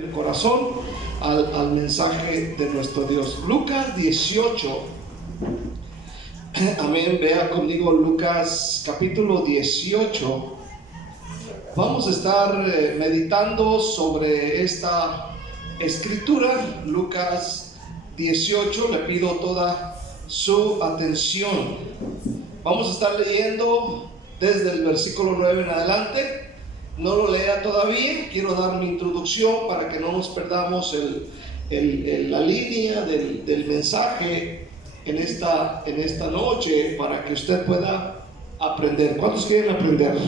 el corazón al mensaje de nuestro Dios. Lucas 18. Amén. Vea conmigo Lucas capítulo 18. Vamos a estar meditando sobre esta escritura. Lucas 18. Le pido toda su atención. Vamos a estar leyendo desde el versículo 9 en adelante. No lo lea todavía, quiero dar mi introducción para que no nos perdamos la línea del mensaje en esta noche, para que usted pueda aprender. ¿Cuántos quieren aprender?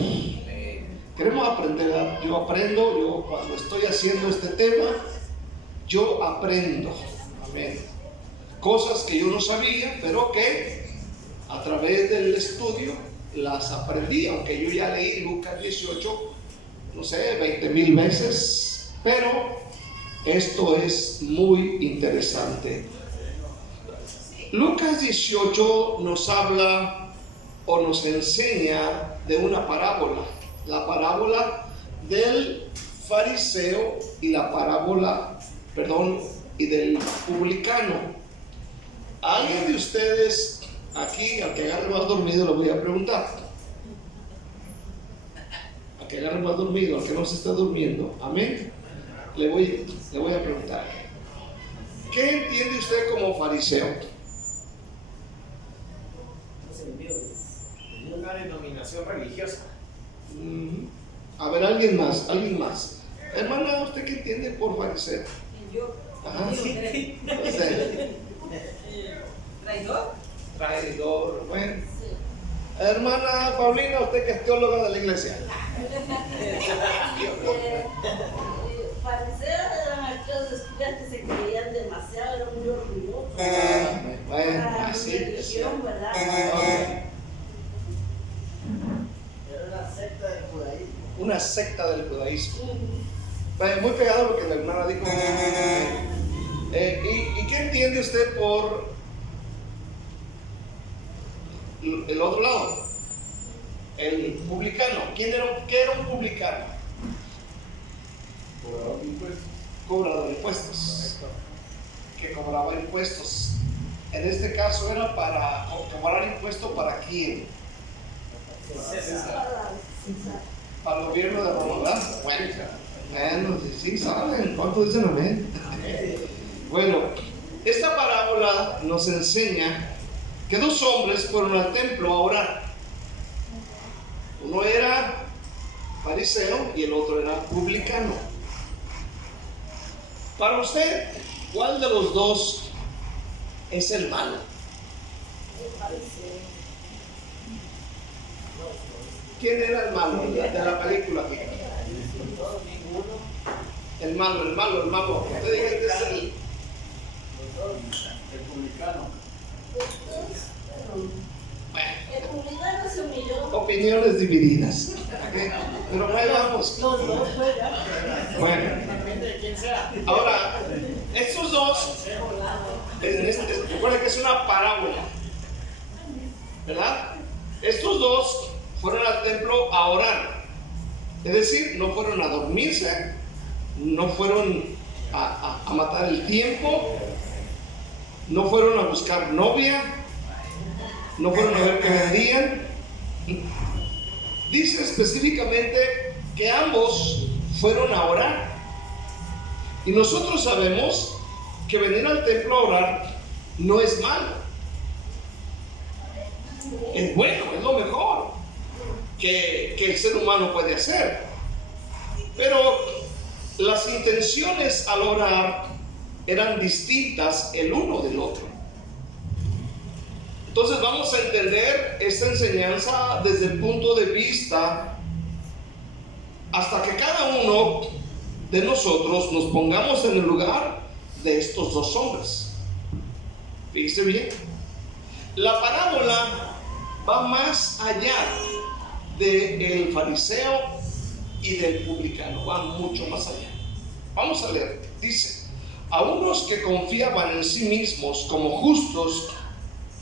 Queremos aprender. Yo aprendo, cuando estoy haciendo este tema, yo aprendo. Amén. Cosas que yo no sabía, pero que a través del estudio las aprendí, aunque yo ya leí Lucas 18, no sé, 20,000 veces, pero esto es muy interesante. Lucas 18 nos habla o nos enseña de una parábola, la parábola del fariseo y y del publicano. ¿A alguien de ustedes aquí, al que agarre más dormido, lo voy a preguntar? Que agarre más dormido, al que no se está durmiendo, amén, le voy a preguntar: ¿qué entiende usted como fariseo? Una denominación religiosa. A ver, alguien más. Hermana, ¿usted qué entiende por fariseo? Yo. Ajá. ¿Usted? Traidor, bueno. Sí. Hermana Paulina, usted que es teóloga de la iglesia. Fariseos eran aquellos escribas que se creían demasiado, eran muy orgullosos. Bueno, así es. Religión, ¿verdad? Era una secta del judaísmo. Una secta del judaísmo. Muy pegado a lo que la hermana dijo. ¿Y qué entiende usted por el otro lado? El publicano. ¿Qué era un publicano? Cobrador de impuestos. Cobrador de impuestos. Que cobraba impuestos. En este caso era para cobrar impuestos. ¿Para quién? Para el gobierno de Roma, ¿verdad? Bueno, sí, saben. ¿Cuánto dicen amén? Bueno, esta parábola nos enseña que dos hombres fueron al templo a orar. Uno era fariseo y el otro era publicano. Para usted, ¿cuál de los dos es el malo? ¿Quién era el malo de la película? El malo. Usted dice que es el publicano. El publicano se humilló. opiniones divididas. ¿Okay? Pero ahí vamos. Los dos fueron. Bueno, Depende de quién sea. ahora, estos dos, recuerden que es una parábola, ¿verdad? Estos dos fueron al templo a orar. Es decir, no fueron a dormirse, no fueron a matar el tiempo, no fueron a buscar novia, no fueron a ver qué vendían. Dice específicamente que ambos fueron a orar. Y nosotros sabemos que venir al templo a orar no es malo. Es bueno, es lo mejor que el ser humano puede hacer. Pero las intenciones al orar eran distintas el uno del otro. Entonces vamos a entender esta enseñanza desde el punto de vista hasta que cada uno de nosotros nos pongamos en el lugar de estos dos hombres. Fíjese bien, la parábola va más allá del fariseo y del publicano, va mucho más allá. Vamos a leer. Dice: a unos que confiaban en sí mismos como justos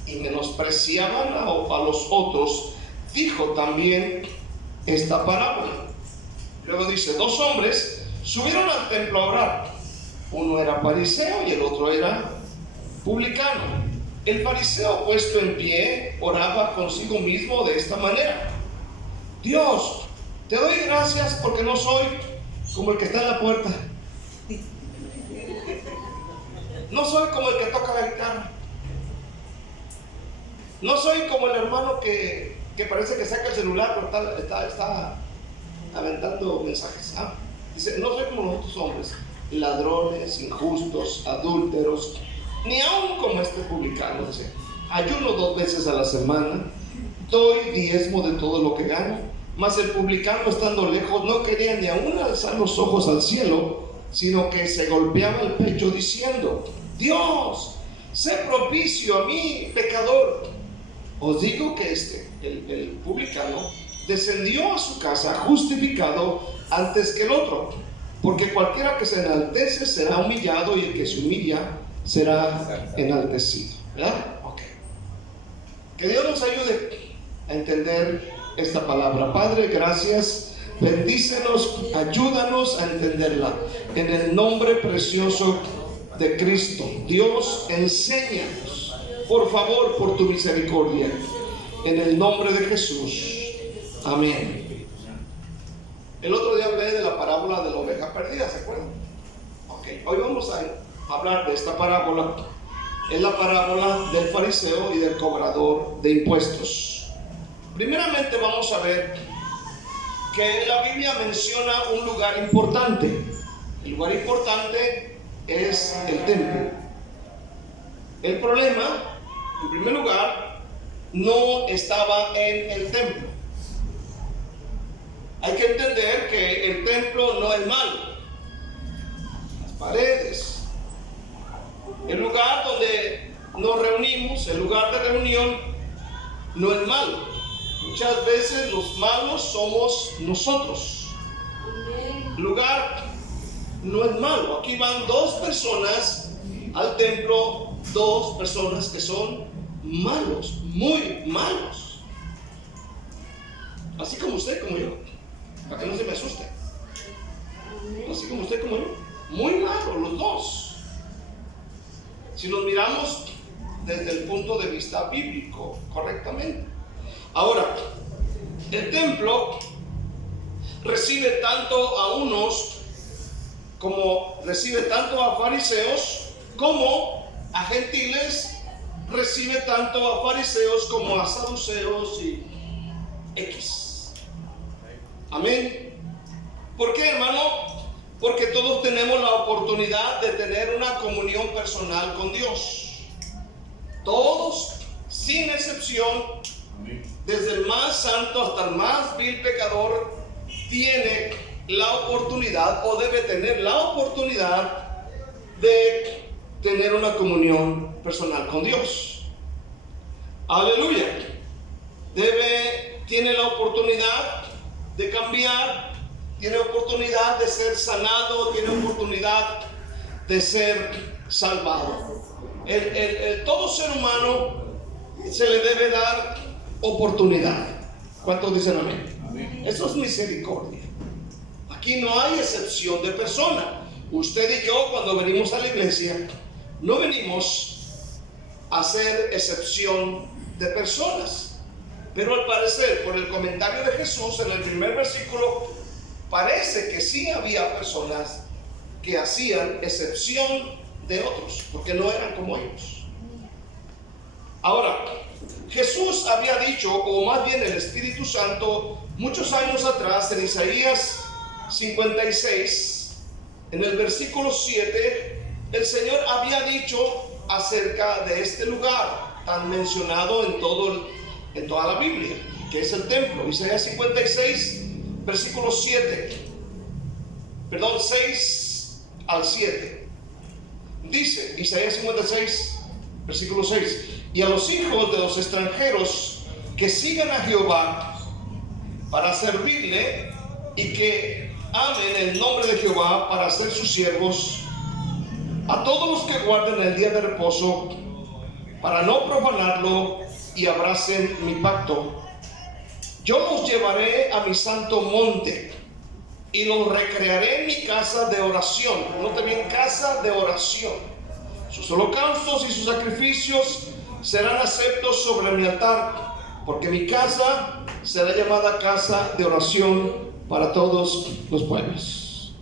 y menospreciaban a los otros, dijo también esta parábola. Luego dice: dos hombres subieron al templo a orar. Uno era fariseo y el otro era publicano. El fariseo, puesto en pie, oraba consigo mismo de esta manera: Dios, te doy gracias porque no soy como el que está en la puerta. No soy como el que toca la guitarra. No soy como el hermano que parece que saca el celular, pero está aventando mensajes. Dice, no soy como los otros hombres, ladrones, injustos, adúlteros, ni aún como este publicano. Dice, ayuno 2 veces a la semana, doy diezmo de todo lo que gano. Mas el publicano, estando lejos, no quería ni aún alzar los ojos al cielo, sino que se golpeaba el pecho diciendo: Dios, sé propicio a mí, pecador. Os digo que el publicano, descendió a su casa justificado antes que el otro, porque cualquiera que se enaltece será humillado, y el que se humilla será enaltecido. ¿Verdad? Ok. Que Dios nos ayude a entender esta palabra. Padre, gracias. Bendícenos, ayúdanos a entenderla. En el nombre precioso de Cristo. Dios, enséñanos, por favor, por tu misericordia. En el nombre de Jesús. Amén. El otro día hablé de la parábola de la oveja perdida, ¿se acuerdan? Ok, hoy vamos a hablar de esta parábola. Es la parábola del fariseo y del cobrador de impuestos. Primeramente vamos a ver que la Biblia menciona un lugar importante. El lugar importante es el templo. El problema, en primer lugar, no estaba en el templo. Hay que entender que el templo no es malo. Las paredes, el lugar donde nos reunimos, el lugar de reunión, no es malo. Muchas veces los malos somos nosotros. El lugar no es malo. Aquí van 2 personas al templo, 2 personas que son malos, muy malos. Así como usted, como yo. Para que no se me asuste. Así como usted, como yo. Muy malos los 2. Si nos miramos desde el punto de vista bíblico, correctamente. Ahora, el templo recibe tanto a unos como recibe tanto a fariseos, como a gentiles, recibe tanto a fariseos como a saduceos y X. Amén. ¿Por qué, hermano? Porque todos tenemos la oportunidad de tener una comunión personal con Dios. Todos, sin excepción, desde el más santo hasta el más vil pecador, tiene la oportunidad o debe tener la oportunidad de tener una comunión personal con Dios. Aleluya. Tiene la oportunidad de cambiar, tiene oportunidad de ser sanado, tiene oportunidad de ser salvado. Todo ser humano se le debe dar oportunidad. ¿Cuántos dicen amén? Amén. Eso es misericordia. Aquí no hay excepción de persona. Usted y yo, cuando venimos a la iglesia, no venimos a hacer excepción de personas. Pero al parecer, por el comentario de Jesús en el primer versículo, parece que sí había personas que hacían excepción de otros, porque no eran como ellos. Ahora, Jesús había dicho, o más bien el Espíritu Santo, muchos años atrás, en Isaías 56, en el versículo 7, el Señor había dicho acerca de este lugar tan mencionado en toda la Biblia, que es el templo. Isaías 56, versículo 6 al 7. Dice Isaías 56, versículo 6: y a los hijos de los extranjeros que sigan a Jehová para servirle y que amen el nombre de Jehová para ser sus siervos, a todos los que guarden el día de reposo para no profanarlo y abracen mi pacto, yo los llevaré a mi santo monte y los recrearé en mi casa de oración. Note bien, casa de oración. Sus holocaustos y sus sacrificios serán aceptos sobre mi altar, porque mi casa será llamada casa de oración para todos los pueblos.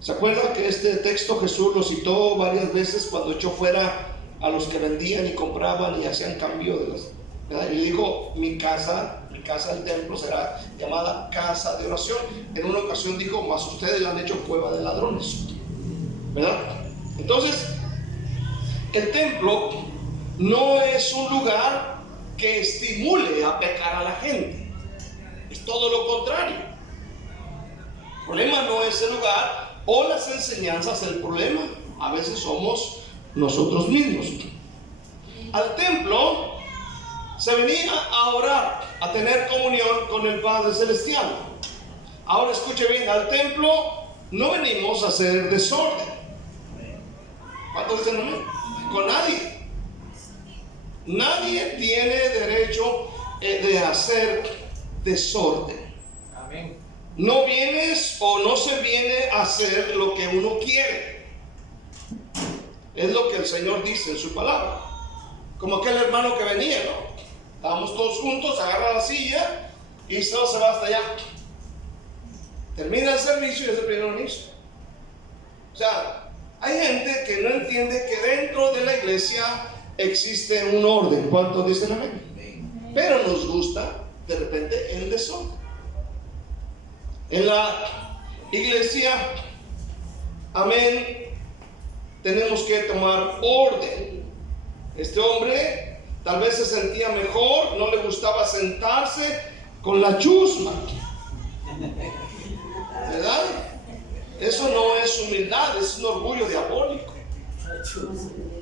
¿Se acuerdan que este texto Jesús lo citó varias veces cuando echó fuera a los que vendían y compraban y hacían cambio de las, ¿verdad? Y dijo, mi casa del templo será llamada casa de oración. En una ocasión dijo, mas ustedes la han hecho cueva de ladrones, ¿verdad? Entonces, el templo no es un lugar que estimule a pecar a la gente, es todo lo contrario. El problema no es el lugar o las enseñanzas, el problema a veces somos nosotros mismos. Al templo se venía a orar, a tener comunión con el Padre Celestial. Ahora escuche bien, al templo no venimos a hacer desorden. ¿Cuántos dicen amén? Con nadie. Nadie tiene derecho de hacer desorden. Amén. No vienes o no se viene a hacer lo que uno quiere. Es lo que el Señor dice en su palabra. Como aquel hermano que venía, ¿no? Estábamos todos juntos, agarra la silla y se va hasta allá. Termina el servicio y es el primer inicio. O sea, hay gente que no entiende que dentro de la iglesia existe un orden. ¿Cuántos dicen amén? Pero nos gusta de repente el desorden. En la iglesia, amén, tenemos que tomar orden. Este hombre tal vez se sentía mejor, no le gustaba sentarse con la chusma, ¿verdad? Eso no es humildad, es un orgullo diabólico.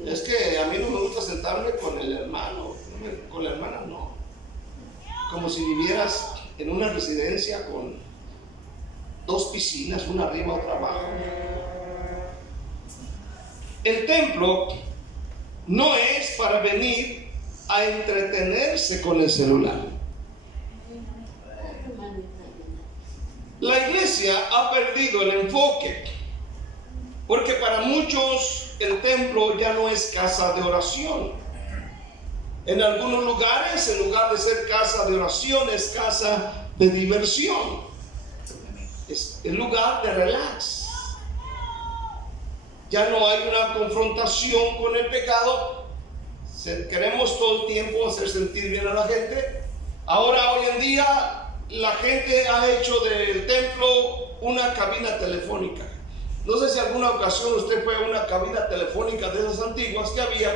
Es que a mí no me gusta sentarme con el hermano, con la hermana no. Como si vivieras en una residencia con 2 piscinas, una arriba, otra abajo. El templo no es para venir a entretenerse con el celular. La iglesia ha perdido el enfoque, porque para muchos el templo ya no es casa de oración. En algunos lugares, en lugar de ser casa de oración, es casa de diversión. Es el lugar de relax. Ya no hay una confrontación con el pecado. Queremos todo el tiempo hacer sentir bien a la gente. Ahora, hoy en día, la gente ha hecho del templo una cabina telefónica. No sé si alguna ocasión usted fue a una cabina telefónica de esas antiguas que había,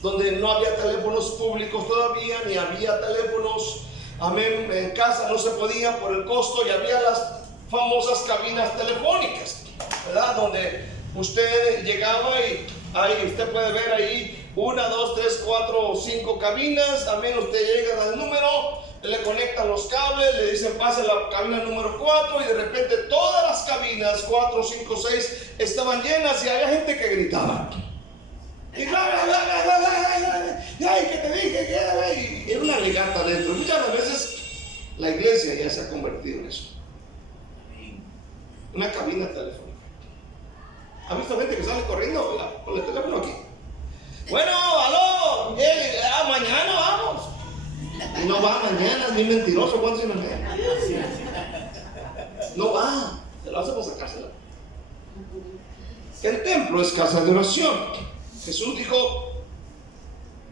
donde no había teléfonos públicos todavía, ni había teléfonos, amén, en casa no se podía por el costo, y había las famosas cabinas telefónicas, ¿verdad? Donde usted llegaba y ahí usted puede ver ahí 1, 2, 3, 4 o 5 cabinas. Amén, usted llega al número, le conectan los cables, le dicen pase la cabina número 4 y de repente todas las cabinas 4, 5, 6 estaban llenas y había gente que gritaba. Y ay, que te dije, y era una legata dentro. Muchas veces la iglesia ya se ha convertido en eso. Una cabina telefónica. ¿Ha visto gente que sale corriendo con el teléfono aquí? Bueno, aló, mañana vamos. Y no va mañana, es muy mentiroso. ¿Cuándo se mañana? No va, se lo hace para sacársela. El templo es casa de oración. Jesús dijo,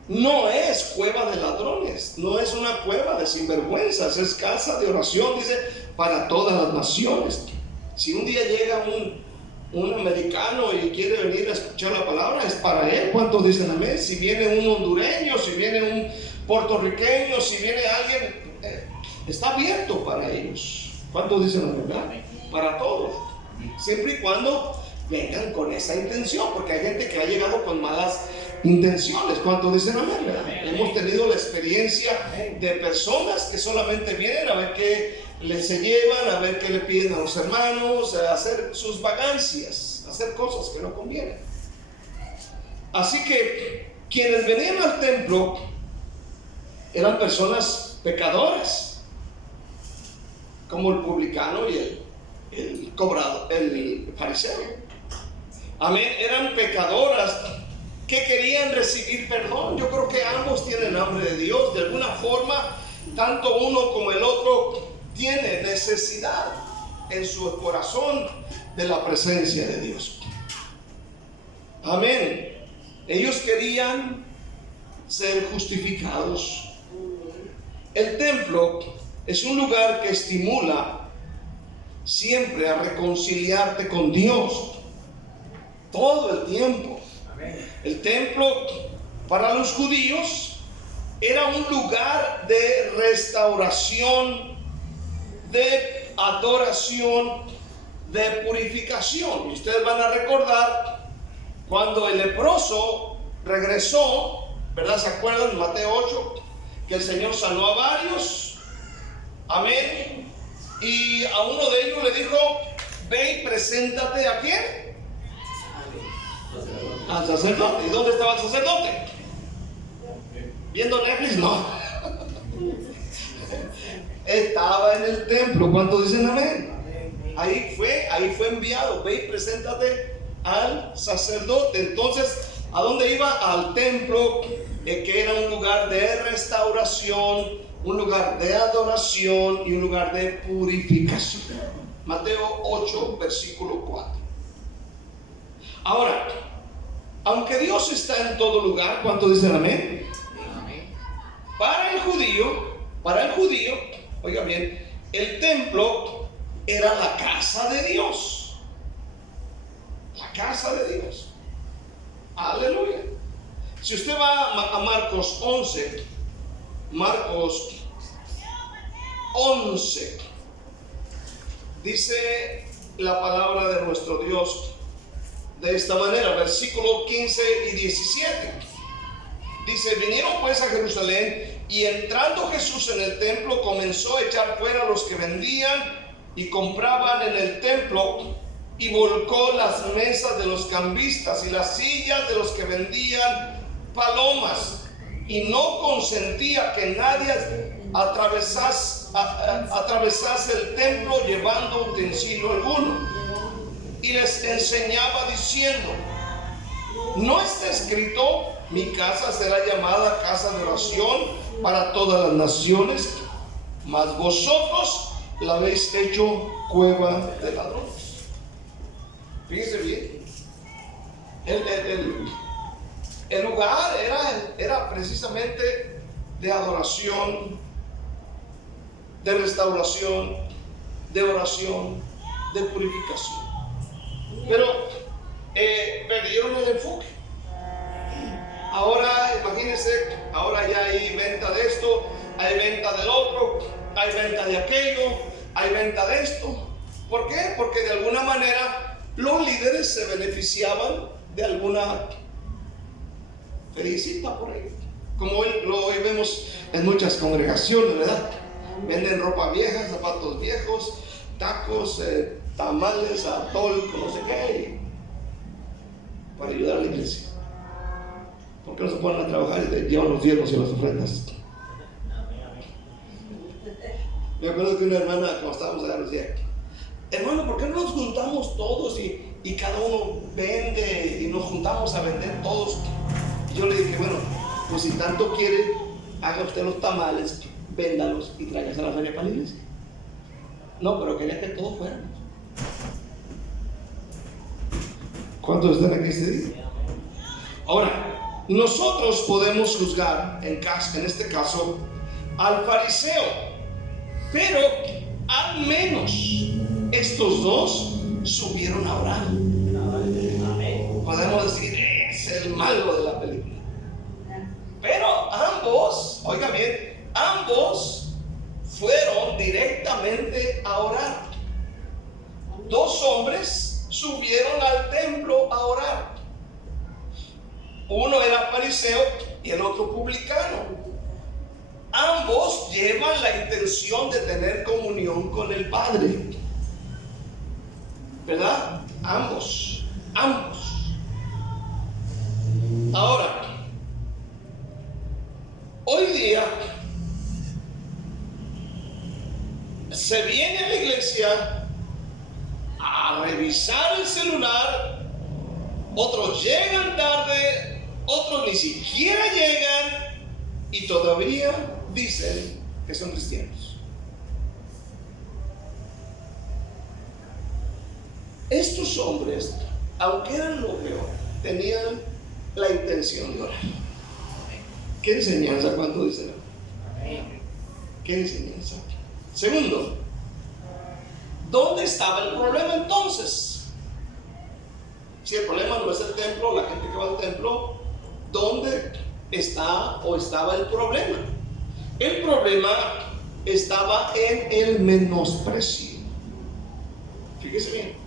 no es cueva de ladrones, no es una cueva de sinvergüenzas, es casa de oración, dice, para todas las naciones. Si un día llega un americano y quiere venir a escuchar la palabra, es para él. ¿Cuántos dicen amén? Si viene un hondureño, si viene un puertorriqueño, si viene alguien, está abierto para ellos. ¿Cuántos dicen amén? Para todos, siempre y cuando vengan con esa intención, porque hay gente que ha llegado con malas intenciones. ¿Cuántos dicen amén? Hemos tenido la experiencia de personas que solamente vienen a ver qué se llevan, a ver qué le piden a los hermanos, a hacer sus vagancias, a hacer cosas que no convienen. Así que quienes venían al templo eran personas pecadoras, como el publicano y el cobrado, el fariseo. Amén. Eran pecadoras que querían recibir perdón. Yo creo que ambos tienen hambre de Dios. De alguna forma, tanto uno como el otro tiene necesidad en su corazón de la presencia de Dios. Amén. Ellos querían ser justificados. El templo es un lugar que estimula siempre a reconciliarte con Dios todo el tiempo. El templo para los judíos era un lugar de restauración, de adoración, de purificación. Y ustedes van a recordar cuando el leproso regresó, ¿verdad? ¿Se acuerdan? Mateo 8, que el Señor sanó a varios. Amén. Y a uno de ellos le dijo: ve y preséntate ¿a quién? Al sacerdote. ¿Y dónde estaba el sacerdote? ¿Viendo Netflix? No. Estaba en el templo. ¿Cuántos dicen amén? Ahí fue enviado. Ve y preséntate al sacerdote. Entonces, ¿a dónde iba? Al templo, que era un lugar de restauración, un lugar de adoración y un lugar de purificación. Mateo 8, versículo 4. Ahora, aunque Dios está en todo lugar, ¿cuántos dicen amén? Para el judío, oiga bien, el templo era la casa de Dios. La casa de Dios. Aleluya. Si usted va a Marcos 11, dice la palabra de nuestro Dios de esta manera, versículo 15 y 17. Dice: vinieron pues a Jerusalén, y entrando Jesús en el templo, comenzó a echar fuera a los que vendían y compraban en el templo, y volcó las mesas de los cambistas y las sillas de los que vendían palomas, y no consentía que nadie atravesase el templo llevando utensilio alguno. Y les enseñaba diciendo: ¿no está escrito: mi casa será llamada casa de oración para todas las naciones? Mas vosotros la habéis hecho cueva de ladrones. Fíjense bien, el lugar era precisamente de adoración, de restauración, de oración, de purificación. Pero perdieron el enfoque. Ahora, imagínense, ahora ya hay venta de esto, hay venta del otro, hay venta de aquello, hay venta de esto. ¿Por qué? Porque de alguna manera los líderes se beneficiaban de alguna felicita por ahí, como hoy vemos en muchas congregaciones, ¿verdad? Venden ropa vieja, zapatos viejos, tacos, tamales, atol, no sé qué, para ayudar a la iglesia. ¿Por qué no se ponen a trabajar y llevan los diezmos y las ofrendas? Me acuerdo que una hermana, cuando estábamos allá, nos decía: hermano, ¿por qué no nos juntamos todos y cada uno vende y nos juntamos a vender todos? Y yo le dije: bueno, pues si tanto quiere, haga usted los tamales, véndalos y tráigase a la feria para la iglesia. No, pero quería que todos fuéramos. ¿Cuántos están aquí este día? Ahora, nosotros podemos juzgar en este caso al fariseo, pero al menos estos dos subieron a orar. Podemos decir: es el malo de la película. Pero ambos, oiga bien, ambos fueron directamente a orar. Dos hombres subieron al templo a orar. Uno era fariseo y el otro publicano. Ambos llevan la intención de tener comunión con el Padre, ¿verdad? Ambos. Ahora, hoy día se viene a la iglesia revisar el celular, otros llegan tarde, otros ni siquiera llegan y todavía dicen que son cristianos. Estos hombres, aunque eran lo peor, tenían la intención de orar. ¿Qué enseñanza? ¿Cuánto dicen? ¿Qué enseñanza? Segundo, ¿dónde estaba el problema entonces? Si el problema no es el templo, la gente que va al templo, ¿dónde está o estaba el problema? El problema estaba en el menosprecio. Fíjese bien.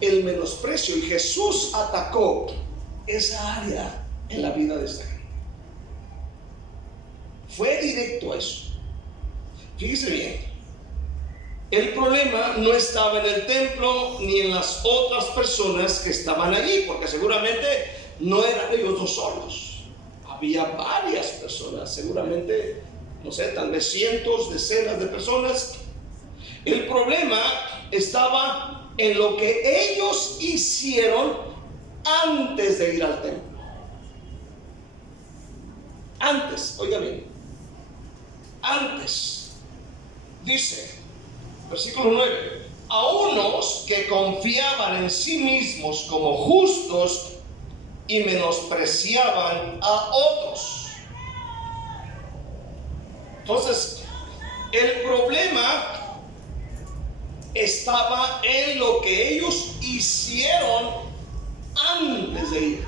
El menosprecio, y Jesús atacó esa área en la vida de esta gente. Fue directo a eso. Fíjese bien, el problema no estaba en el templo ni en las otras personas que estaban allí, porque seguramente no eran ellos dos solos. Había varias personas, seguramente, no sé, tal vez cientos, decenas de personas. El problema estaba en lo que ellos hicieron antes de ir al templo. Antes, oiga bien, antes. Dice, versículo 9, a unos que confiaban en sí mismos como justos y menospreciaban a otros. Entonces, el problema estaba en lo que ellos hicieron antes de ir.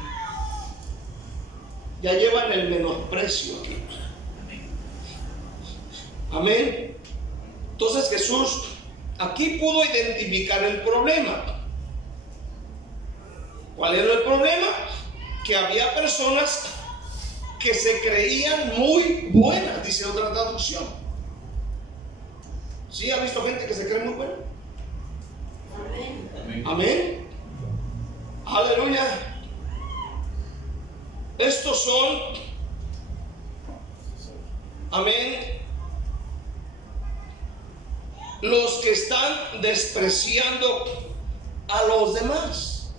Ya llevan el menosprecio aquí. Amén. Entonces Jesús aquí pudo identificar el problema. ¿Cuál era el problema? Que había personas que se creían muy buenas, dice otra traducción. ¿Sí ha visto gente que se cree muy buena? Amén. Amén. Aleluya. Estos son, amén, los que están despreciando a los demás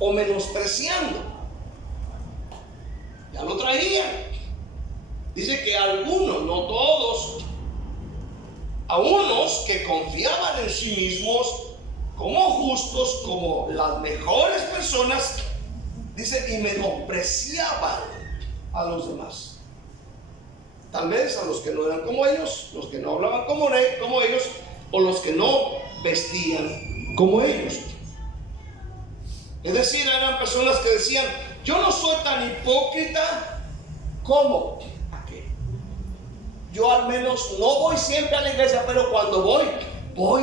o menospreciando. Ya lo traían. Dice que algunos, no todos, a unos que confiaban en sí mismos como justos, como las mejores personas, dice, y menospreciaban a los demás. Tal vez a los que no eran como ellos, los que no hablaban como ellos, o los que no vestían como ellos. Es decir, eran personas que decían, yo no soy tan hipócrita como aquel. Yo al menos no voy siempre a la iglesia, pero cuando voy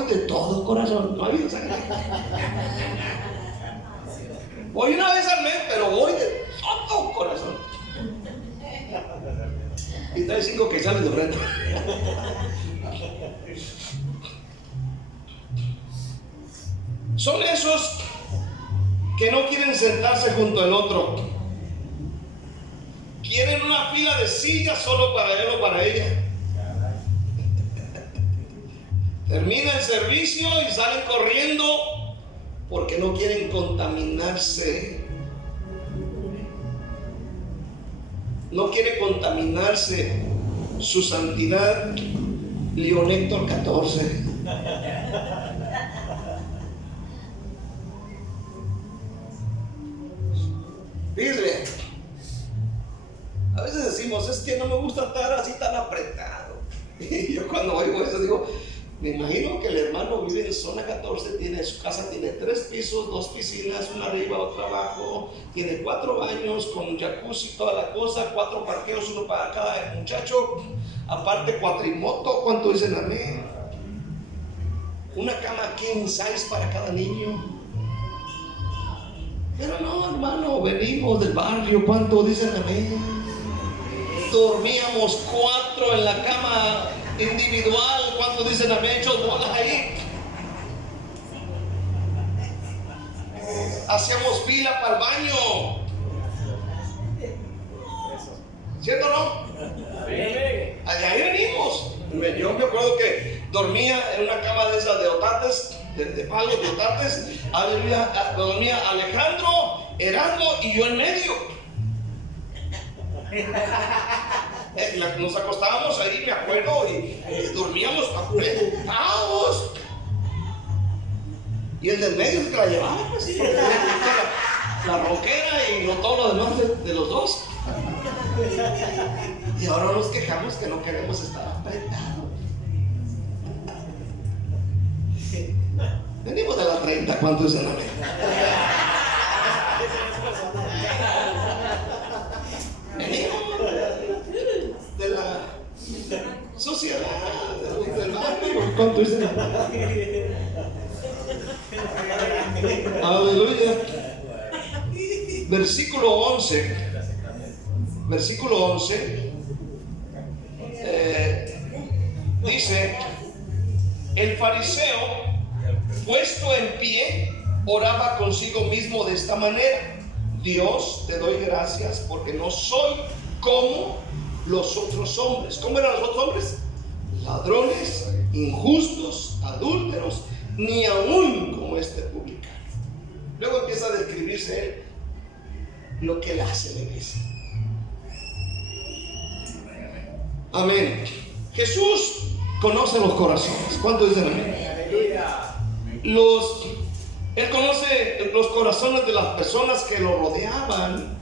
de todo corazón. ¿No ha habido esa gente? Voy una vez al mes, pero voy de todo corazón. Y trae 5 quetzales de ofrenda. Son esos que no quieren sentarse junto al otro. Quieren una fila de sillas solo para él o para ella. Termina el servicio y salen corriendo porque no quieren contaminarse. No quiere contaminarse su santidad. León Héctor 14. Fíjese, a veces decimos, es que no me gusta estar así tan apretado. Y yo cuando oigo eso digo, me imagino que el hermano vive en zona 14, su casa tiene 3 pisos, 2 piscinas, una arriba, otra abajo, tiene 4 baños con jacuzzi, toda la cosa, 4 parqueos, uno para cada muchacho, aparte cuatrimoto, ¿cuánto dicen amén? Una cama king size para cada niño. Pero no, hermano, venimos del barrio, ¿cuánto dicen amén? Dormíamos 4 en la cama individual, ¿cuánto dicen amén? Hechos bolas ahí. Hacíamos fila para el baño. ¿Cierto o no? De ahí venimos. Yo me acuerdo que dormía en una cama de esas de otates, de palos, de tardes. Aleluya, dormía Alejandro, Erasmo y yo en medio. Nos acostábamos ahí, me acuerdo, y dormíamos apretados. Y el del medio se la llevaba, pues sí, la ronquera y no todo lo demás de los dos. Y ahora nos quejamos que no queremos estar apretados. Venimos de la 30, ¿cuántos dicen amén? Venimos de la sociedad, del barrio, ¿cuántos dicen amén? Aleluya. Versículo 11. Dice: el fariseo, puesto en pie, oraba consigo mismo de esta manera: Dios, te doy gracias porque no soy como los otros hombres. ¿Cómo eran los otros hombres? Ladrones, injustos, adúlteros, ni aún como este publicano. Luego empieza a describirse él lo que él hace en la iglesia. Amén. Jesús conoce los corazones. ¿Cuántos dicen amén? Aleluya. Él conoce los corazones de las personas que lo rodeaban.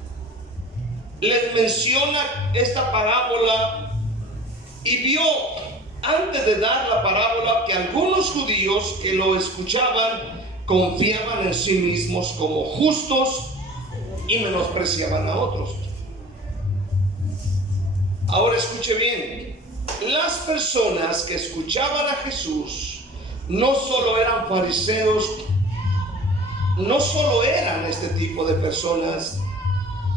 Les menciona esta parábola y vio, antes de dar la parábola, que algunos judíos que lo escuchaban confiaban en sí mismos como justos y menospreciaban a otros. Ahora escuche bien, las personas que escuchaban a Jesús no solo eran fariseos, no solo eran este tipo de personas,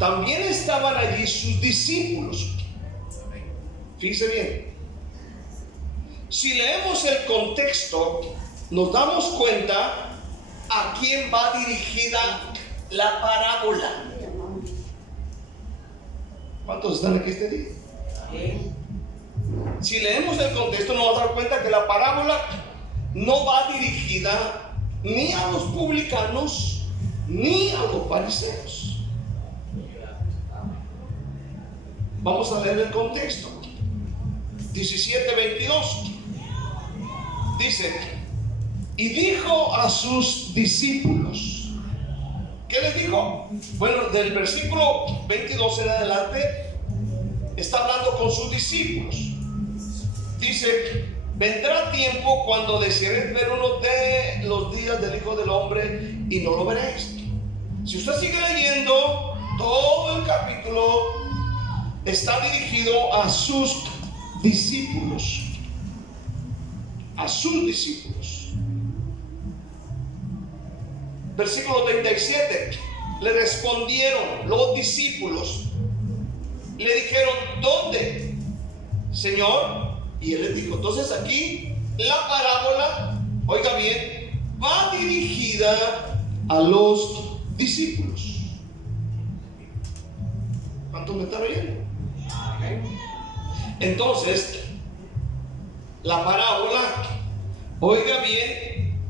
también estaban allí sus discípulos. Fíjese bien, si leemos el contexto, nos damos cuenta a quién va dirigida la parábola. ¿Cuántos están aquí este día? Si leemos el contexto, nos vamos a dar cuenta que la parábola no va dirigida ni a los publicanos ni a los fariseos. Vamos a leer el contexto. 17:22 dice: y dijo a sus discípulos. ¿Qué les dijo? Bueno, del versículo 22 en adelante está hablando con sus discípulos. Dice: vendrá tiempo cuando desearéis ver uno de los días del Hijo del Hombre y no lo veréis. Si usted sigue leyendo, todo el capítulo está dirigido a sus discípulos. A sus discípulos. Versículo 37. Le respondieron los discípulos. Le dijeron: ¿dónde, Señor? Y él les dijo. Entonces aquí la parábola, oiga bien, va dirigida a los discípulos. ¿Cuántos me están oyendo? Entonces, la parábola, oiga bien,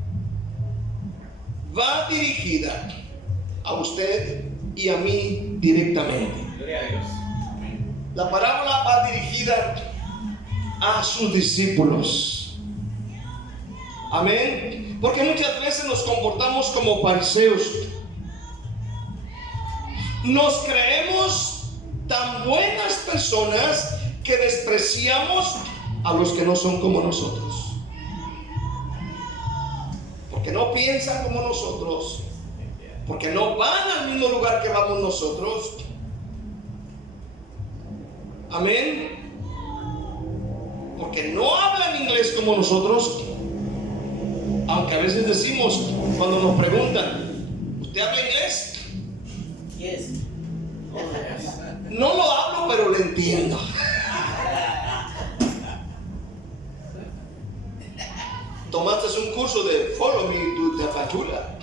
va dirigida a usted y a mí directamente. Gloria a Dios. La parábola va dirigida a sus discípulos. Amén. Porque muchas veces nos comportamos como fariseos. Nos creemos tan buenas personas que despreciamos a los que no son como nosotros, porque no piensan como nosotros, porque no van al mismo lugar que vamos nosotros. Amén. Porque no hablan inglés como nosotros, aunque a veces decimos, cuando nos preguntan: ¿usted habla inglés? Yes. No lo hablo, pero lo entiendo. Tomaste un curso de Follow Me to Tapachula.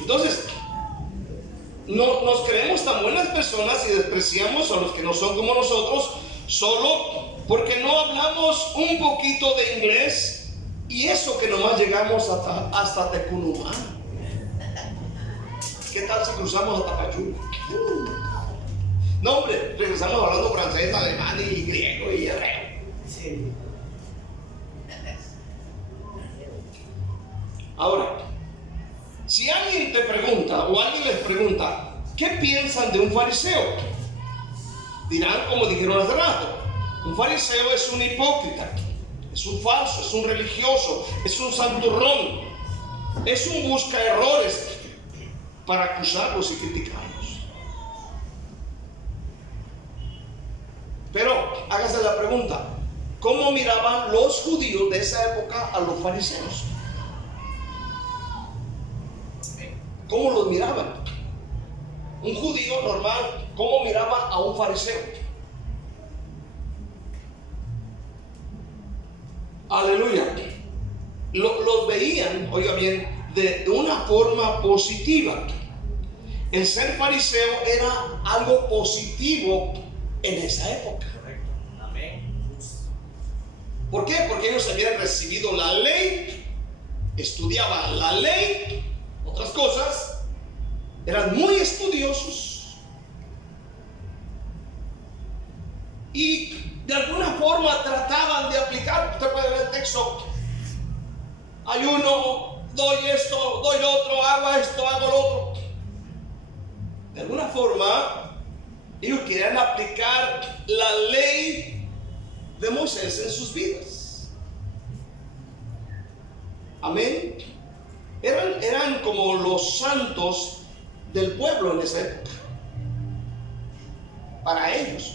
Entonces, nos creemos tan buenas personas y despreciamos a los que no son como nosotros, solo porque no hablamos un poquito de inglés y eso que nomás llegamos hasta Tecunumá. ¿Qué tal si cruzamos hasta Pachula? No, hombre, regresamos hablando francés, alemán y griego y hebreo. Sí. Ahora, si alguien te pregunta o alguien les pregunta, ¿qué piensan de un fariseo? Dirán como dijeron hace rato, un fariseo es un hipócrita, es un falso, es un religioso, es un santurrón, es un busca errores para acusarlos y criticarlos. Pero hágase la pregunta, ¿cómo miraban los judíos de esa época a los fariseos? ¿Cómo los miraban? Un judío normal, ¿cómo miraba a un fariseo? Aleluya. Los veían, oiga bien, de una forma positiva. El ser fariseo era algo positivo en esa época. Correcto. Amén. ¿Por qué? Porque ellos habían recibido la ley, estudiaban la ley, otras cosas, eran muy estudiosos y de alguna forma trataban de aplicar. Usted puede ver el texto: ayuno, doy esto, doy lo otro, hago esto, hago lo otro. De alguna forma ellos querían aplicar la ley de Moisés en sus vidas. Amén. Eran como los santos del pueblo en esa época, para ellos.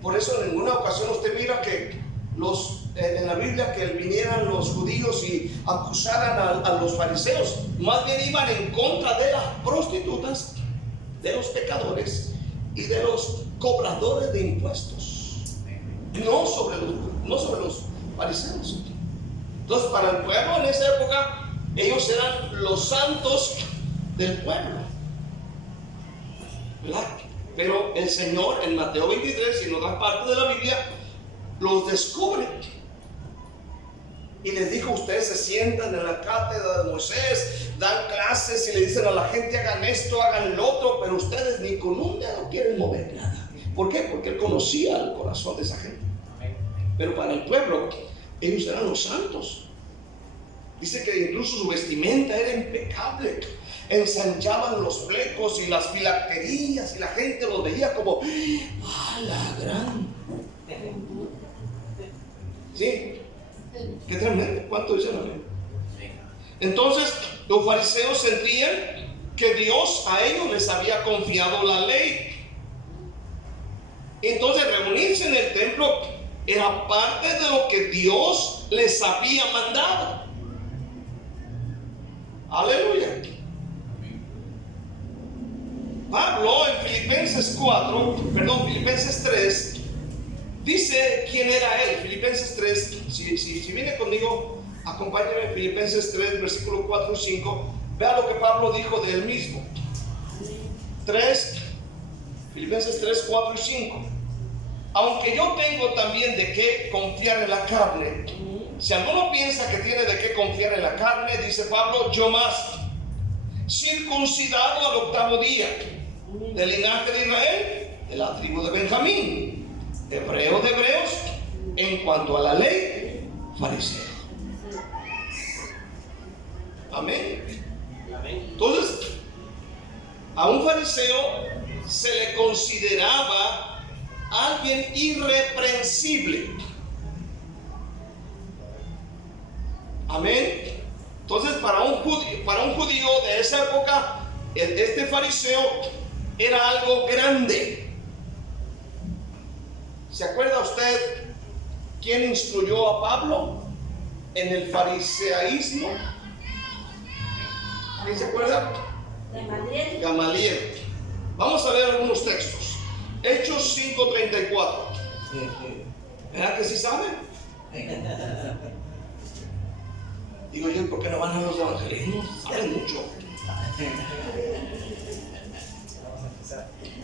Por eso en ninguna ocasión usted mira que en la Biblia que vinieran los judíos y acusaran a los fariseos. Más bien iban en contra de las prostitutas, de los pecadores y de los cobradores de impuestos, no sobre los fariseos. Entonces, para el pueblo en esa época, ellos eran los santos del pueblo, ¿verdad? Pero el Señor en Mateo 23 y en otras partes de la Biblia los descubre y les dijo: ustedes se sientan en la cátedra de Moisés, dan clases y le dicen a la gente: hagan esto, hagan lo otro, pero ustedes ni con un dedo quieren mover nada. ¿Por qué? Porque él conocía el corazón de esa gente. Pero para el pueblo, ellos eran los santos. Dice que incluso su vestimenta era impecable, ensanchaban los flecos y las filacterías y la gente los veía como: ¡ah, la gran! ¿Sí? ¡Qué tremendo! ¿Cuánto dicen amén? Entonces los fariseos sentían que Dios a ellos les había confiado la ley. Entonces reunirse en el templo era parte de lo que Dios les había mandado. Aleluya. Pablo en Filipenses 3 dice quién era él. Filipenses 3, si viene conmigo, acompáñame. Filipenses 3, versículo 4 y 5. Vea lo que Pablo dijo de él mismo. Filipenses 3, 4 y 5. Aunque yo tengo también de qué confiar en la carne. Si alguno piensa que tiene de qué confiar en la carne, dice Pablo, yo más, circuncidado al 8º día, del linaje de Israel, de la tribu de Benjamín, hebreo de hebreos, en cuanto a la ley, fariseo. Amén. Entonces, a un fariseo se le consideraba alguien irreprensible. Amén. Entonces, para un judío de esa época, este fariseo era algo grande. ¿Se acuerda usted quién instruyó a Pablo en el fariseísmo? ¿Quién se acuerda? Gamaliel. Vamos a ver algunos textos. Hechos 5:34. ¿Verdad que sí saben? Digo yo, ¿por qué no van a los evangelismos? Saben mucho.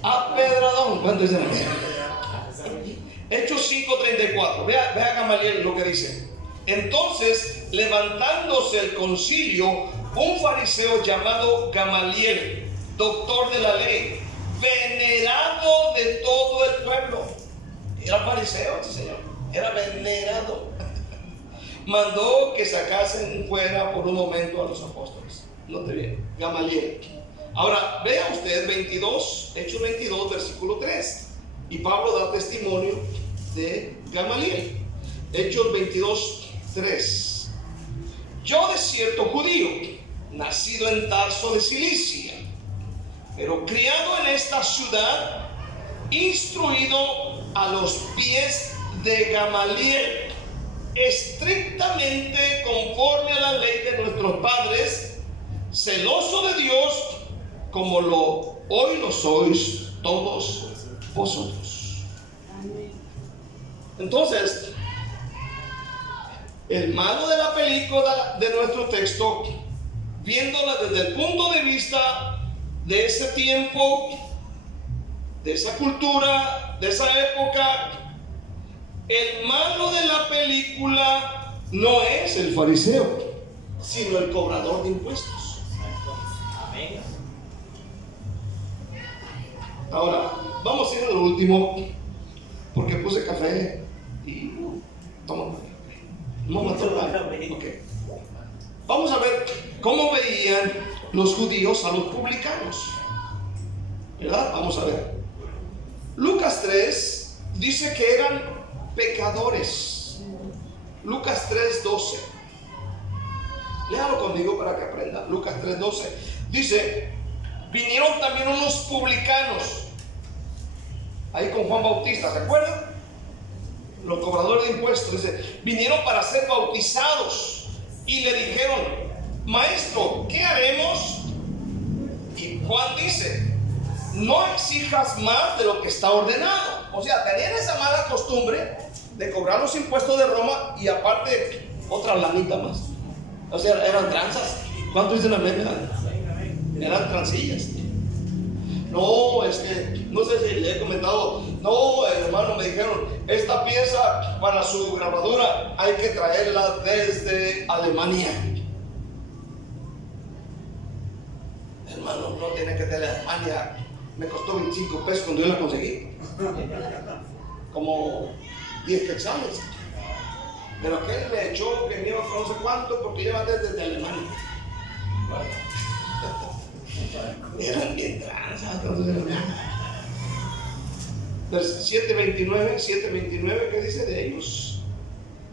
apedradón. ¿Cuánto dicen amén? Hechos 5:34. Vea Gamaliel lo que dice. Entonces, levantándose el concilio, un fariseo llamado Gamaliel, doctor de la ley, venerado de todo el pueblo. Era fariseo, este señor, era venerado. Mandó que sacasen fuera por un momento a los apóstoles. Note bien, Gamaliel. Ahora, vea usted Hechos 22, versículo 3. Y Pablo da testimonio de Gamaliel. Hechos 22, 3. Yo de cierto judío, nacido en Tarso de Cilicia, pero criado en esta ciudad, instruido a los pies de Gamaliel, estrictamente conforme a la ley de nuestros padres, celoso de Dios, como hoy lo sois todos vosotros. Entonces, el malo de la película de nuestro texto, viéndola desde el punto de vista de ese tiempo, de esa cultura, de esa época, el malo de la película no es el fariseo, sino el cobrador de impuestos. Amén. Ahora, vamos a ir a lo último, porque puse café y toma. Okay. Vamos a ver cómo veían los judíos a los publicanos, ¿verdad? Vamos a ver. Lucas 3 dice que eran pecadores. Lucas 3:12. Léalo conmigo para que aprenda. Lucas 3:12 dice: vinieron también unos publicanos, ahí con Juan Bautista, ¿se acuerdan? Los cobradores de impuestos. Dice: vinieron para ser bautizados y le dijeron: maestro, ¿qué haremos? Y Juan dice: no exijas más de lo que está ordenado. O sea, tenían esa mala costumbre de cobrar los impuestos de Roma y aparte otra lanita más. O sea, eran tranzas. ¿Cuánto dicen amén? Eran transillas. No, es que, no sé si le he comentado, no, hermano, me dijeron, esta pieza para su grabadura hay que traerla desde Alemania. Hermano, no tiene que traerla de Alemania. Me costó 25 pesos cuando yo la conseguí. Como 10 quetzales. Pero aquel le echó que me iba con no sé cuánto porque lleva desde Alemania. Eran bien tranzas. 7:29, ¿qué dice de ellos?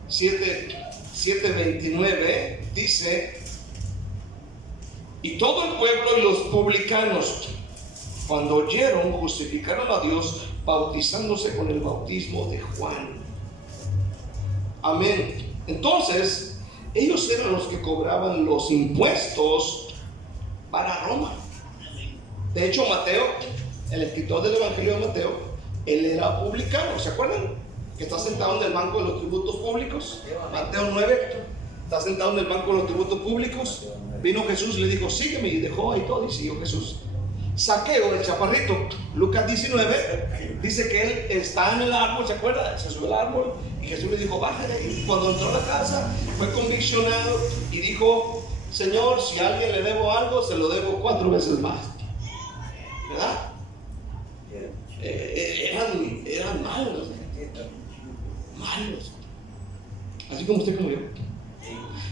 7:29 dice: y todo el pueblo y los publicanos, cuando oyeron, justificaron a Dios bautizándose con el bautismo de Juan. Amén. Entonces, ellos eran los que cobraban los impuestos para Roma. De hecho, Mateo, el escritor del Evangelio de Mateo, él era publicano. ¿Se acuerdan? Que está sentado en el banco de los tributos públicos. Mateo 9, está sentado en el banco de los tributos públicos. Vino Jesús, le dijo: sígueme, y dejó ahí todo y siguió Jesús. Saqueo, el chaparrito, Lucas 19, dice que él está en el árbol, ¿se acuerda? Se sube al árbol y Jesús le dijo: baja de ahí. Cuando entró a la casa fue conviccionado y dijo: Señor, si a alguien le debo algo, se lo debo 4 veces más. ¿Verdad? Eran malos. Malos. Así como usted, como yo.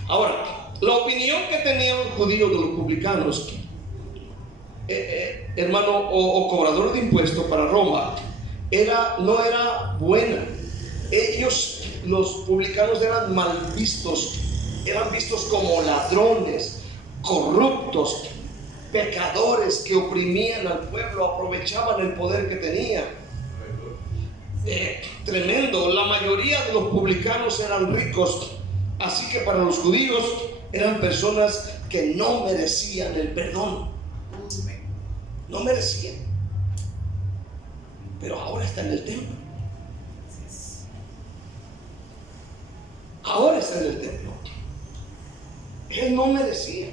Ahora, la opinión que tenían los judíos de los publicanos, hermano, o cobrador de impuestos para Roma, no era buena. Ellos, los publicanos, eran mal vistos, eran vistos como ladrones, corruptos, pecadores que oprimían al pueblo, aprovechaban el poder que tenían. Tremendo. La mayoría de los publicanos eran ricos, así que para los judíos eran personas que no merecían el perdón. No merecían. Pero ahora está en el templo. Ahora está en el templo. Él no merecía.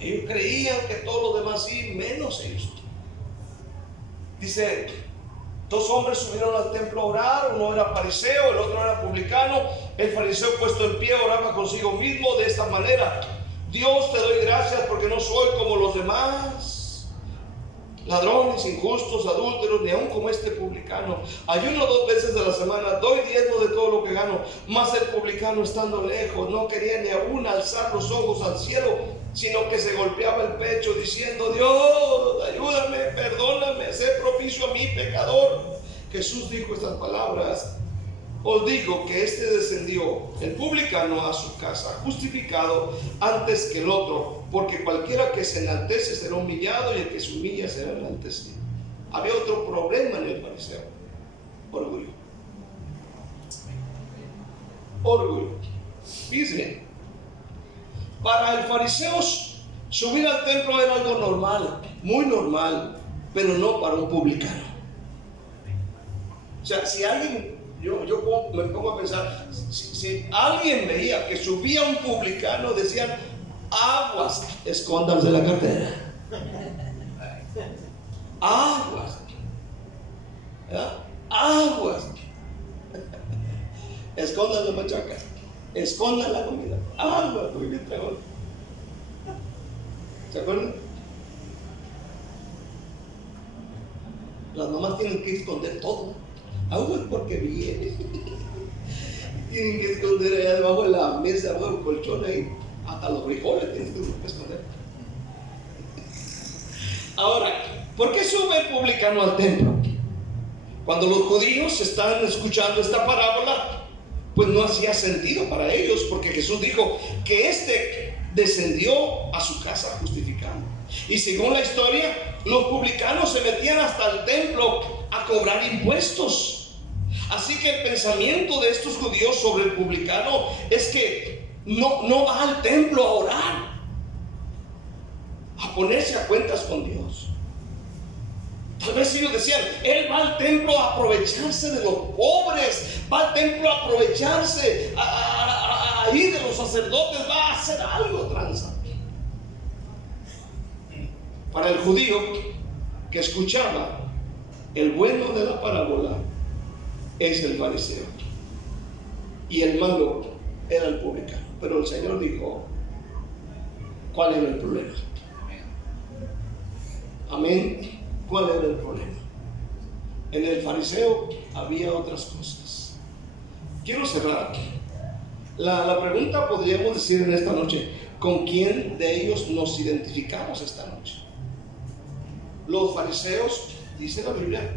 Ellos creían que todos los demás sí, menos ellos. Dice, 2 hombres subieron al templo a orar, uno era fariseo, el otro era publicano. El fariseo, puesto en pie, oraba consigo mismo de esta manera: Dios, te doy gracias porque no soy como los demás, ladrones, injustos, adúlteros, ni aun como este publicano. Ayuno 2 veces a la semana, doy diezmo de todo lo que gano. Mas el publicano, estando lejos, no quería ni aún alzar los ojos al cielo, sino que se golpeaba el pecho diciendo: Dios, ayúdame, perdóname, sé propicio a mí, pecador. Jesús dijo estas palabras: os digo que este descendió, el publicano, a su casa justificado antes que el otro, porque cualquiera que se enaltece será humillado, y el que se humilla será enaltecido. Había otro problema en el fariseo: orgullo. Orgullo. Fíjense bien, para el fariseo subir al templo era algo normal, muy normal, pero no para un publicano. O sea, si alguien, yo me pongo a pensar, si alguien veía que subía un publicano, decían: aguas, escóndanse la cartera. Aguas, ¿ya? Aguas, escondan la machaca, escondan la comida. Aguas, muy bien, mejor. ¿Se acuerdan? Las mamás tienen que esconder todo. Aguas porque viene. Tienen que esconder allá debajo de la mesa, debajo del colchón, ahí. Hasta los frijoles tienen que esconder. Ahora, ¿por qué sube el publicano al templo? Cuando los judíos están escuchando esta parábola, pues no hacía sentido para ellos, porque Jesús dijo que este descendió a su casa justificado. Y según la historia, los publicanos se metían hasta el templo a cobrar impuestos. Así que el pensamiento de estos judíos sobre el publicano es que no va al templo a orar, a ponerse a cuentas con Dios. Tal vez ellos decían: él va al templo a aprovecharse de los pobres, va al templo a aprovecharse ahí de los sacerdotes, va a hacer algo tranza. Para el judío que escuchaba, el bueno de la parábola es el fariseo y el malo era el publicano. Pero el Señor dijo cuál era el problema. Amén. ¿Cuál era el problema? En el fariseo había otras cosas. Quiero cerrar aquí. La pregunta, podríamos decir en esta noche: ¿con quién de ellos nos identificamos esta noche? Los fariseos, dice la Biblia,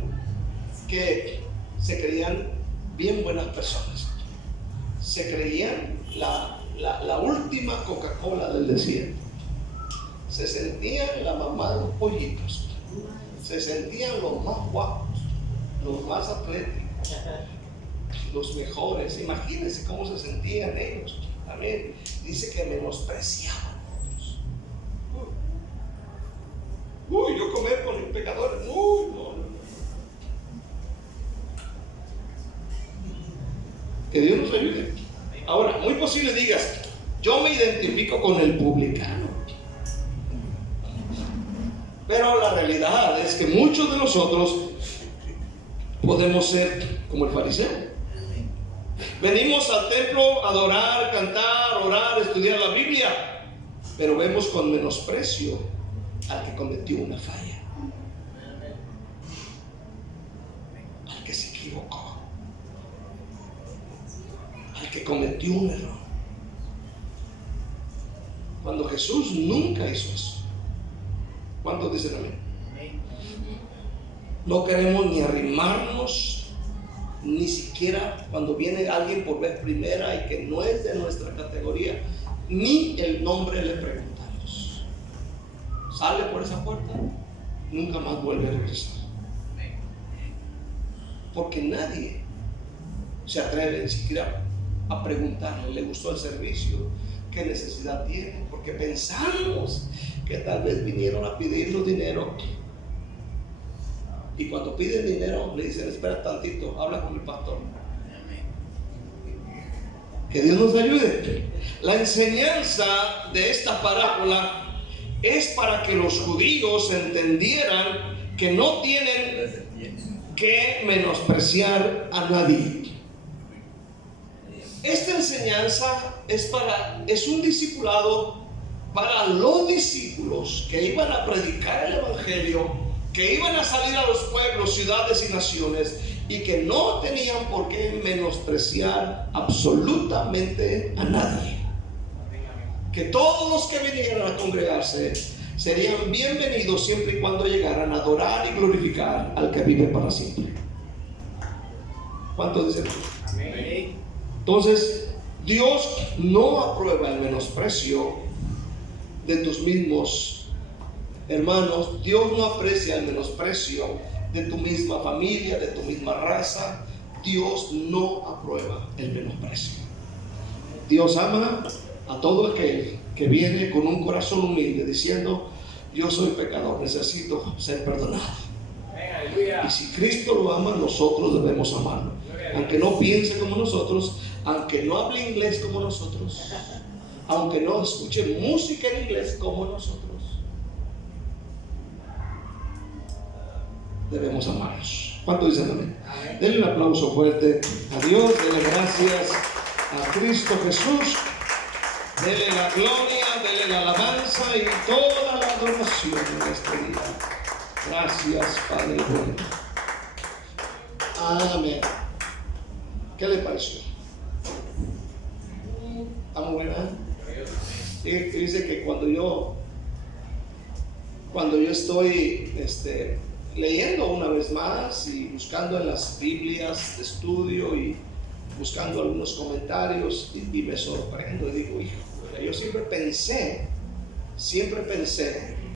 que se creían bien buenas personas. Se creían la última Coca-Cola del desierto. Se sentían la mamá de los pollitos. Se sentían los más guapos, los más atléticos, los mejores. Imagínense cómo se sentían ellos. Amén. Dice que menospreciaban a otros. Yo comer con los pecadores. No. Que Dios nos ayude. Ahora, muy posible digas: yo me identifico con el publicano. Pero la realidad es que muchos de nosotros podemos ser como el fariseo. Venimos al templo a adorar, cantar, orar, estudiar la Biblia, pero vemos con menosprecio al que cometió una falla, al que se equivocó, al que cometió un error. Cuando Jesús nunca hizo eso. ¿Cuántos dicen amén? No queremos ni arrimarnos, ni siquiera cuando viene alguien por vez primera y que no es de nuestra categoría, ni el nombre le preguntamos. Sale por esa puerta, nunca más vuelve a regresar. Porque nadie se atreve ni siquiera a preguntarle: ¿le gustó el servicio? ¿Qué necesidad tiene? Porque pensamos que tal vez vinieron a pedirnos dinero, y cuando piden dinero le dicen: espera tantito, habla con el pastor. Que Dios nos ayude. La enseñanza de esta parábola es para que los judíos entendieran que no tienen que menospreciar a nadie. Esta enseñanza es un discipulado para los discípulos que iban a predicar el evangelio, que iban a salir a los pueblos, ciudades y naciones, y que no tenían por qué menospreciar absolutamente a nadie. Que todos los que vinieran a congregarse serían bienvenidos siempre y cuando llegaran a adorar y glorificar al que vive para siempre. ¿Cuántos dicen? Amén. Entonces, Dios no aprueba el menosprecio de tus mismos hermanos. Dios no aprecia el menosprecio de tu misma familia, de tu misma raza. Dios no aprueba el menosprecio. Dios ama a todo aquel que viene con un corazón humilde diciendo: yo soy pecador, necesito ser perdonado. Y si Cristo lo ama, nosotros debemos amarlo. Aunque no piense como nosotros, aunque no hable inglés como nosotros, aunque no escuche música en inglés como nosotros, debemos amarlos. ¿Cuánto dicen amén? Denle un aplauso fuerte a Dios, denle gracias a Cristo Jesús, denle la gloria, denle la alabanza y toda la adoración en este día. Gracias, Padre bueno. Amén. ¿Qué le pareció? ¿Está muy buena? Sí, dice que cuando yo estoy leyendo una vez más y buscando en las Biblias de estudio y buscando algunos comentarios y me sorprendo y digo: hijo, yo siempre pensé